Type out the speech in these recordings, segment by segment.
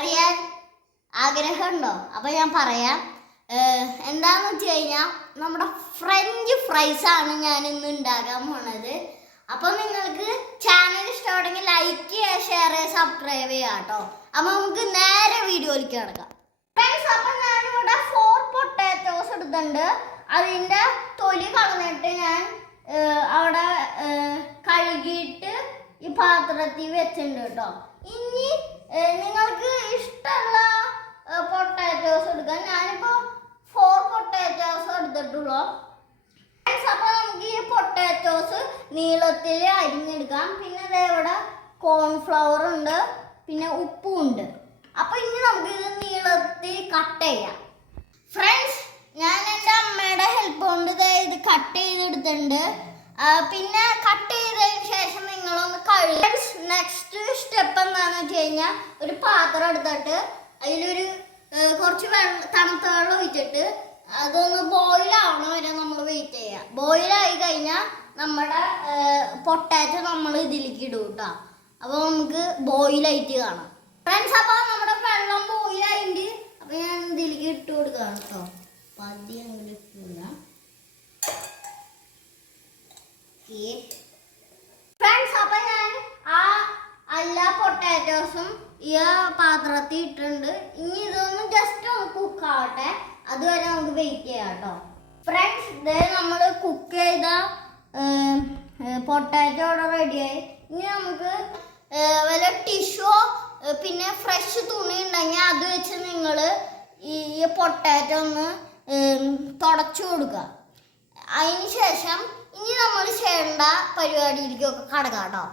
അറിയാൻ ആഗ്രഹമുണ്ടോ? അപ്പോൾ ഞാൻ പറയാം. എന്താണെന്ന് വെച്ച് കഴിഞ്ഞാൽ നമ്മുടെ ഫ്രഞ്ച് ഫ്രൈസ് ആണ് ഞാൻ ഇന്ന് ഉണ്ടാക്കാൻ പോണത്. അപ്പോൾ നിങ്ങൾക്ക് ചാനൽ ഇഷ്ടമാണെങ്കിൽ ലൈക്ക് ചെയ്യുക, ഷെയർ ചെയ്യുക, സബ്സ്ക്രൈബ് ചെയ്യുക കേട്ടോ. അപ്പോൾ നമുക്ക് നേരെ വീഡിയോയിലേക്ക് കിടക്കാം. ഫ്രണ്ട്സ്, അപ്പം ഞാനിവിടെ 4 പൊട്ടാറ്റോസ് എടുത്തിട്ടുണ്ട്. അതിൻ്റെ തൊലി കളഞ്ഞിട്ട് ഞാൻ അവിടെ കഴുകിയിട്ട് ഈ പാത്രത്തിൽ വെച്ചിട്ടുണ്ട് കേട്ടോ. ഇനി നിങ്ങൾക്ക് ഇഷ്ടമുള്ള പൊട്ടാറ്റോസ് എടുക്കാം. ഞാനിപ്പോൾ 4 പൊട്ടാറ്റോസ് എടുത്തിട്ടുള്ളൂ. അപ്പോൾ നമുക്ക് ഈ പൊട്ടാറ്റോസ് നീളത്തിൽ അരിഞ്ഞെടുക്കാം. പിന്നെ ഇവിടെ കോൺഫ്ലവർ ഉണ്ട്, പിന്നെ ഉപ്പും ഉണ്ട്. അപ്പോൾ ഇനി നമുക്ക് ഇത് നീളത്തിൽ കട്ട് ചെയ്യാം. ഫ്രണ്ട്സ്, ഞാൻ എൻ്റെ അമ്മയുടെ ഹെൽപ്പ് കൊണ്ട് ഇത് കട്ട് ചെയ്തെടുത്തിട്ടുണ്ട്. പിന്നെ കട്ട് ചെയ്തതിന് ശേഷം നിങ്ങളൊന്ന് കഴുകുക. നെക്സ്റ്റ് സ്റ്റെപ്പ് എന്താണെന്ന് വെച്ച് കഴിഞ്ഞാൽ ഒരു പാത്രം എടുത്തിട്ട് അതിലൊരു കുറച്ച് തണുത്ത വെള്ളം ഒഴിച്ചിട്ട് അതൊന്ന് ബോയിലാവണ വരെ നമ്മൾ വെയിറ്റ് ചെയ്യുക. ബോയിലായി കഴിഞ്ഞാൽ നമ്മുടെ പൊട്ടാറ്റോ നമ്മൾ ഇതിലേക്ക് ഇടും കേട്ടോ. അപ്പോൾ നമുക്ക് ബോയിലായിട്ട് കാണാം. ഫ്രണ്ട്സ്, അപ്പോൾ നമ്മുടെ വെള്ളം ബോയിലായിട്ട് അപ്പോൾ ഞാൻ ഇതിലേക്ക് ഇട്ട് കൊടുക്കാം കേട്ടോ. പതി അങ്ങനെ ഇട്ടില്ല. ഫ്രണ്ട്സ്, അപ്പോൾ ഞാൻ എല്ലാ പൊട്ടാറ്റോസും ഈ പാത്രത്തിൽ ഇട്ടിട്ടുണ്ട്. ഇനി ഇതൊന്ന് ജസ്റ്റ് ഒന്ന് കുക്കാവട്ടെ, അതുവരെ നമുക്ക് വെയിറ്റ് ചെയ്യാം കേട്ടോ. ഫ്രണ്ട്സ്, ഇത് നമ്മൾ കുക്ക് ചെയ്ത പൊട്ടാറ്റോ ഇവിടെ റെഡിയായി. ഇനി നമുക്ക് വല്ല ടിഷ്യൂ പിന്നെ ഫ്രഷ് തുണി ഉണ്ടെങ്കിൽ അത് വെച്ച് നിങ്ങൾ ഈ പൊട്ടാറ്റോ ഒന്ന് തുടച്ചു കൊടുക്കുക. അതിന് ശേഷം ഇനി നമ്മൾ ചെയ്യേണ്ട പരിപാടിയിലേക്കൊക്കെ കടക്കാം കേട്ടോ.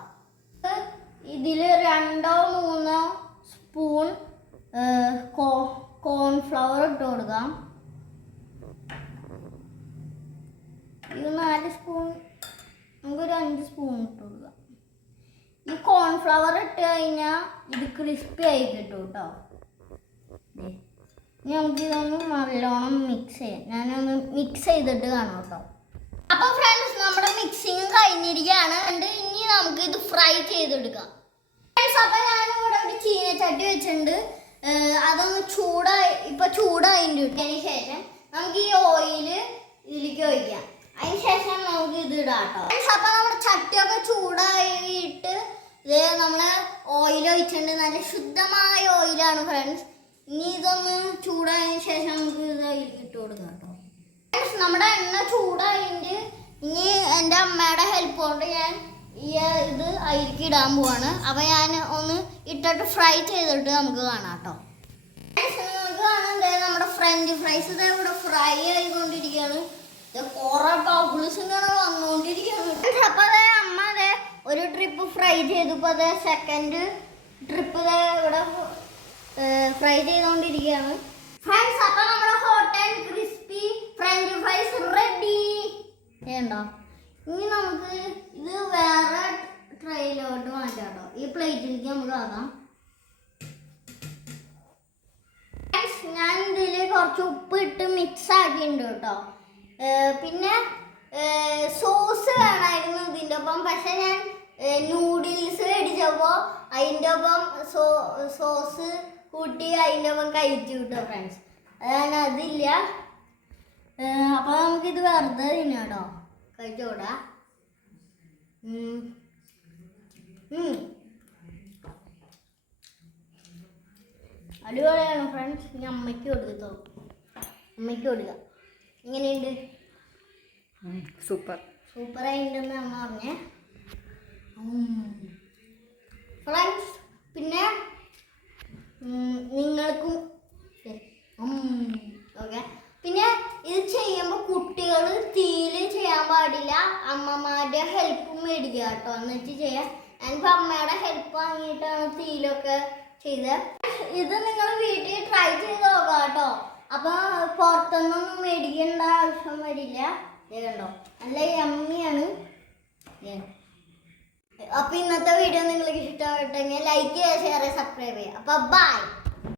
ഇതിൽ 2-3 സ്പൂൺ കോൺഫ്ലവർ ഇട്ട് കൊടുക്കാം. ഇത് 4 സ്പൂൺ, നമുക്കൊരു 5 സ്പൂൺ ഇട്ട് കൊടുക്കാം. ഈ കോൺഫ്ലവർ ഇട്ട് കഴിഞ്ഞാൽ ഇത് ക്രിസ്പി ആയി കിട്ടും കേട്ടോ. ഇനി നമുക്ക് ഇതൊന്ന് നല്ലോണം മിക്സ് ചെയ്യാം. ഞാനൊന്ന് മിക്സ് ചെയ്തിട്ട് കാണാം കേട്ടോ. അപ്പോൾ ഫ്രണ്ട്സ്, നമ്മുടെ മിക്സിങ് കഴിഞ്ഞിരിക്കുകയാണ്. ഇനി നമുക്ക് ഇത് ഫ്രൈ ചെയ്തെടുക്കാം. ഫ്രണ്ട്സ്, അപ്പോൾ ഞാനിവിടെ ഒരു ചീനച്ചട്ടി വെച്ചിട്ടുണ്ട്. അതൊന്ന് ചൂടായതിന് ശേഷം നമുക്ക് ഈ ഓയിൽ ഇതിലേക്ക് ഒഴിക്കാം. അതിന് ശേഷം നമുക്ക് ഇത് ഇടാം കേട്ടോ. ഫ്രണ്ട്സ്, അപ്പോൾ നമ്മുടെ ചട്ടിയൊക്കെ ചൂടായിട്ട് നമ്മൾ ഓയിൽ ഒഴിച്ചിട്ടുണ്ട്. നല്ല ശുദ്ധമായ ഓയിലാണ് ഫ്രണ്ട്സ്. ഇനി ഇതൊന്ന് ചൂടായതിന് ശേഷം നമുക്ക് ഇത് അതിലേക്ക് ഇട്ട് കൊടുക്കാം കേട്ടോ. ഫ്രണ്ട്സ്, നമ്മുടെ എണ്ണ ചൂടായിട്ട് ഇനി എൻ്റെ അമ്മയുടെ ഹെൽപ്പ് കൊണ്ട് ഞാൻ ഇത് അതിലേക്ക് ഇടാൻ പോവാണ്. അപ്പോൾ ഞാൻ ഒന്ന് ഇട്ടിട്ട് ഫ്രൈ ചെയ്തിട്ട് നമുക്ക് കാണാം കേട്ടോ. നിങ്ങൾക്ക് കാണാൻ നമ്മുടെ ഫ്രഞ്ച് ഫ്രൈസ് ഇവിടെ ഫ്രൈ ആയിക്കൊണ്ടിരിക്കുകയാണ്. കുറെ ബബിൾസ് ഇങ്ങനെ വന്നുകൊണ്ടിരിക്കുകയാണ്. അപ്പോൾ അമ്മ ഒരു ട്രിപ്പ് ഫ്രൈ ചെയ്തു. ഇപ്പോൾ സെക്കൻഡ് ട്രിപ്പ് ഇവിടെ ഫ്രൈ ചെയ്തുകൊണ്ടിരിക്കുകയാണ്. ഫ്രണ്ട്സ്, അപ്പോൾ നമ്മുടെ hot and crispy French fries ready ചെയ്യണ്ടോ. ഇനി നമുക്ക് ഇത് വേറെ ട്രേയിലോട്ട് മാറ്റാം കേട്ടോ. ഈ പ്ലേറ്റിലേക്ക് നമുക്ക് ആകാം. ഞാൻ ഇതിൽ കുറച്ച് ഉപ്പ് ഇട്ട് മിക്സ് ആക്കിയിട്ടുണ്ട് കേട്ടോ. പിന്നെ സോസ് വേണമായിരുന്നു ഇതിൻ്റെ ഒപ്പം. പക്ഷെ ഞാൻ നൂഡിൽസ് മേടിച്ചപ്പോൾ അതിൻ്റെ ഒപ്പം സോസ് കൂട്ടി അതിൻ്റെ ഒപ്പം കഴിച്ചു കിട്ടോ ഫ്രണ്ട്സ്. അതില്ല. അപ്പോൾ നമുക്കിത് വെറുതെ തിന്നാം കേട്ടോ. കഴിച്ചോടാ. അടിപൊളിയാണ് ഫ്രണ്ട്സ്. ഇനി അമ്മയ്ക്ക് കൊടുക്കത്തോ. അമ്മയ്ക്ക് കൊടുക്കാം. എങ്ങനെയുണ്ട്? സൂപ്പറായിട്ടുണ്ടെന്ന് അമ്മ പറഞ്ഞേ. ഫ്രണ്ട്സ്, പിന്നെ നിങ്ങൾക്കും ഓക്കെ. പിന്നെ ഇത് ചെയ്യുമ്പോൾ കുട്ടികൾ തീയിൽ ചെയ്യാൻ പാടില്ല. അമ്മമാരുടെ ഹെൽപ്പ് മേടിക്കുക കേട്ടോ, എന്നിട്ട് ചെയ്യാം. ഞാനിപ്പോൾ അമ്മയുടെ ഹെൽപ്പ് വാങ്ങിയിട്ടാണ് തീയിലൊക്കെ ചെയ്തത്. ഇത് നിങ്ങൾ വീട്ടിൽ ട്രൈ ചെയ്ത് നോക്കാം കേട്ടോ. അപ്പോൾ പുറത്തുനിന്നൊന്നും മേടിക്കേണ്ട ആവശ്യം വരില്ല. കണ്ടോ, നല്ല യമ്മിയാണ്. അപ്പോൾ ഇന്നത്തെ വീഡിയോ നിങ്ങൾക്ക് ഇഷ്ടപ്പെട്ടെങ്കിൽ ലൈക്ക് ചെയ്യുക, ഷെയർ ചെയ്യുക, സബ്സ്ക്രൈബ് ചെയ്യുക. അപ്പോൾ ബൈ.